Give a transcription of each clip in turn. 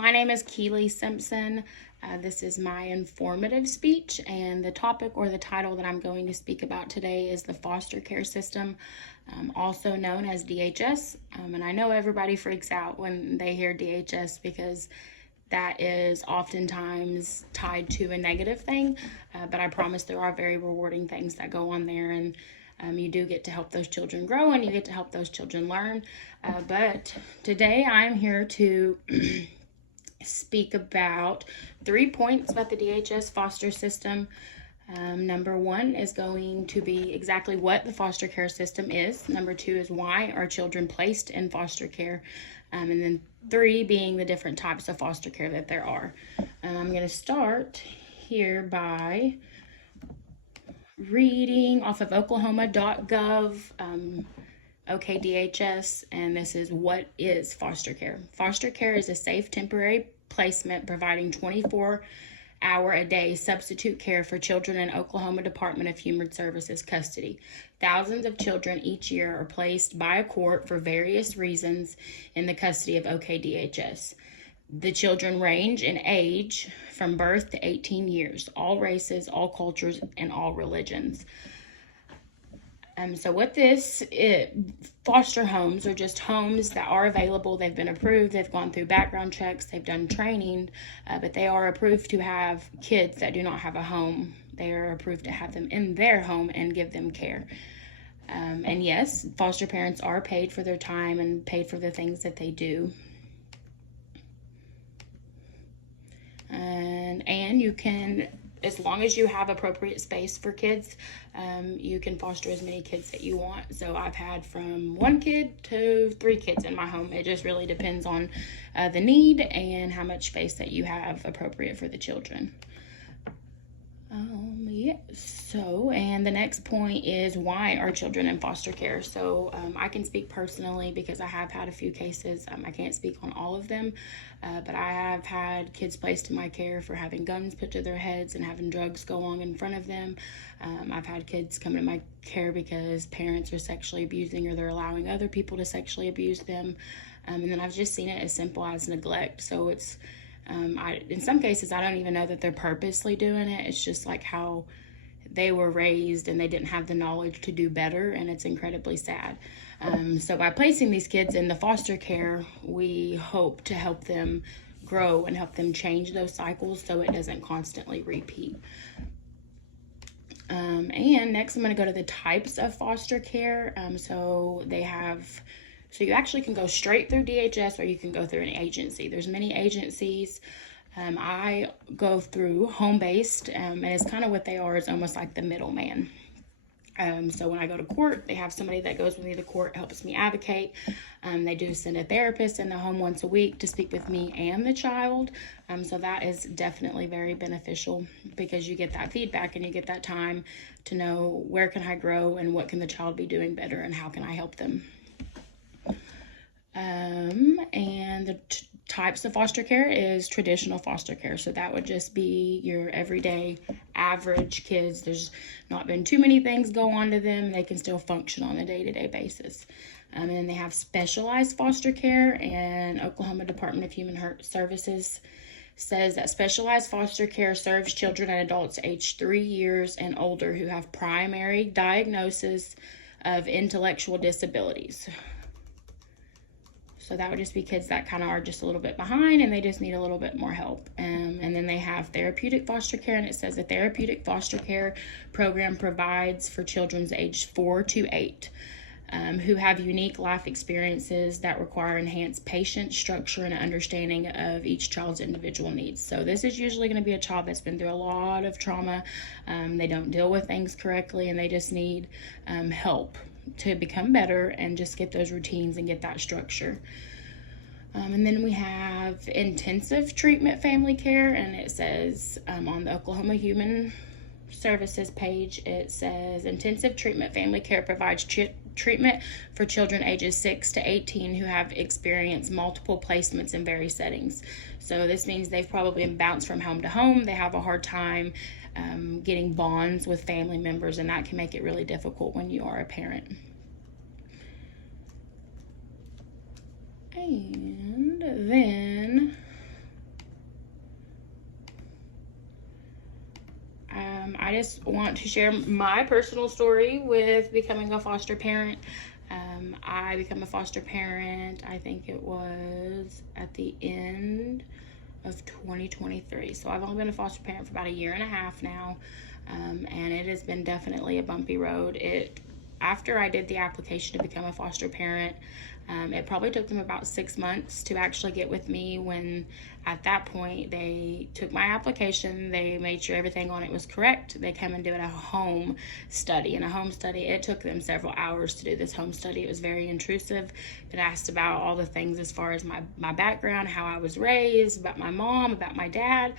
My name is Keely Simpson. This is my informative speech, and the topic or the title that I'm going to speak about today is the foster care system, also known as DHS. And I know everybody freaks out when they hear DHS because that is oftentimes tied to a negative thing, but I promise there are very rewarding things that go on there, and you do get to help those children grow and you get to help those children learn. But today I'm here to speak about 3 points about the DHS foster system. Number one is going to be exactly what the foster care system is. Number two is why are children placed in foster care. And then three being the different types of foster care that there are. I'm going to start here by reading off of oklahoma.gov, OKDHS, and this is what is foster care. Foster care is a safe temporary placement providing 24-hour-a-day substitute care for children in Oklahoma Department of Human Services custody. Thousands of children each year are placed by a court for various reasons in the custody of OKDHS. The children range in age from birth to 18 years, all races, all cultures, and all religions. So what foster homes are just homes that are available. They've been approved. They've gone through background checks. They've done training, but they are approved to have kids that do not have a home. They are approved to have them in their home and give them care. And yes, foster parents are paid for their time and paid for the things that they do. And you can, as long as you have appropriate space for kids, you can foster as many kids that you want. So I've had from 1 kid to 3 kids in my home. It just really depends on the need and how much space that you have appropriate for the children. So, and the next point is why are children in foster care? So I can speak personally because I have had a few cases. I can't speak on all of them, but I have had kids placed in my care for having guns put to their heads and having drugs go on in front of them. I've had kids come into my care because parents are sexually abusing or they're allowing other people to sexually abuse them. And then I've just seen it as simple as neglect. So it's in some cases, I don't even know that they're purposely doing it. It's just like how they were raised and they didn't have the knowledge to do better, and it's incredibly sad. So by placing these kids in the foster care, we hope to help them grow and help them change those cycles so it doesn't constantly repeat. And next I'm going to go to the types of foster care. So you actually can go straight through DHS or you can go through an agency. There's many agencies. I go through home-based, and it's kind of what they are is almost like the middleman. So when I go to court, they have somebody that goes with me to court, helps me advocate. They do send a therapist in the home once a week to speak with me and the child. So that is definitely very beneficial because you get that feedback and you get that time to know where can I grow and what can the child be doing better and how can I help them. And the types of foster care is traditional foster care. So that would just be your everyday average kids. There's not been too many things go on to them. They can still function on a day-to-day basis. And then they have specialized foster care, and Oklahoma Department of Human Services says that specialized foster care serves children and adults aged 3 years and older who have primary diagnosis of intellectual disabilities. So that would just be kids that kind of are just a little bit behind and they just need a little bit more help. And then they have therapeutic foster care, and it says the therapeutic foster care program provides for children aged 4 to 8 who have unique life experiences that require enhanced patience, structure, and understanding of each child's individual needs. So this is usually going to be a child that's been through a lot of trauma. They don't deal with things correctly, and they just need help to become better and just get those routines and get that structure. And then we have intensive treatment family care, and it says on the Oklahoma Human Services page, it says intensive treatment family care provides treatment for children ages 6 to 18 who have experienced multiple placements in various settings. So this means they've probably been bounced from home to home. They have a hard time getting bonds with family members, and that can make it really difficult when you are a parent. And then just want to share my personal story with becoming a foster parent. I became a foster parent, I think it was at the end of 2023. So I've only been a foster parent for about a year and a half now, and it has been definitely a bumpy road. After I did the application to become a foster parent, it probably took them about 6 months to actually get with me. When at that point they took my application, they made sure everything on it was correct. They come and do a home study. In a home study, it took them several hours to do this home study. It was very intrusive. It asked about all the things as far as my background, how I was raised, about my mom, about my dad.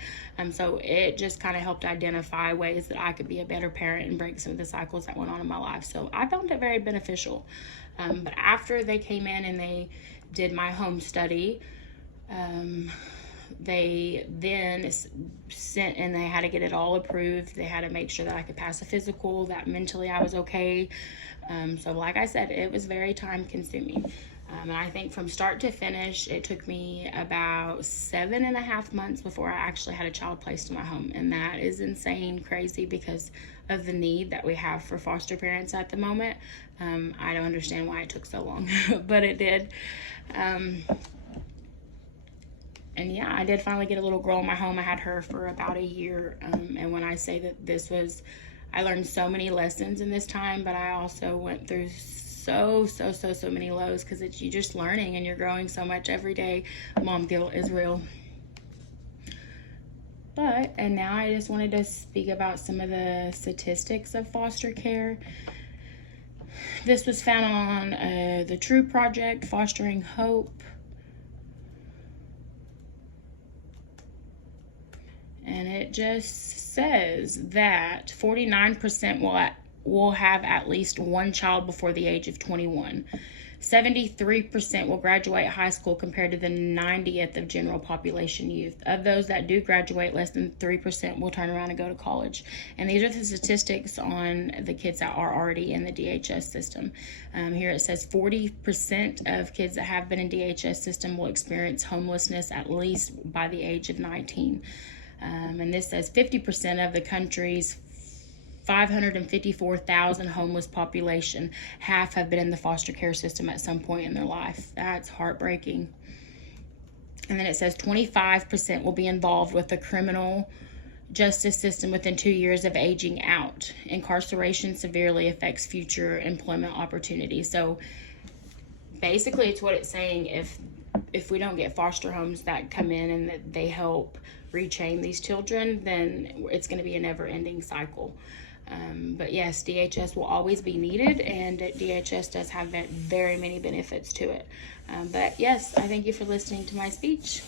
So it just kind of helped identify ways that I could be a better parent and break some of the cycles that went on in my life. So I found it very beneficial. But after they came in and they did my home study, they then sent, and they had to get it all approved. They had to make sure that I could pass a physical, that mentally I was okay. So like I said, it was very time consuming. And I think from start to finish, it took me about 7.5 months before I actually had a child placed in my home. And that is insane, crazy, because of the need that we have for foster parents at the moment. I don't understand why it took so long, but it did. And yeah, I did finally get a little girl in my home. I had her for about a year. And when I say that I learned so many lessons in this time, but I also went through so many lows, because you're just learning and you're growing so much every day. Mom guilt is real. And now I just wanted to speak about some of the statistics of foster care. This was found on the True Project, Fostering Hope. And it just says that 49% will have at least one child before the age of 21. 73% will graduate high school compared to the 90th of general population youth. Of those that do graduate, less than 3% will turn around and go to college. And these are the statistics on the kids that are already in the DHS system. Here it says 40% of kids that have been in DHS system will experience homelessness at least by the age of 19. And this says 50% of the country's 554,000 homeless population, half have been in the foster care system at some point in their life. That's heartbreaking. And then it says 25% will be involved with the criminal justice system within 2 years of aging out. Incarceration severely affects future employment opportunities. So basically, it's what it's saying. If we don't get foster homes that come in and that they help retrain these children, then it's going to be a never-ending cycle. But yes, DHS will always be needed, and DHS does have very many benefits to it. But yes, I thank you for listening to my speech.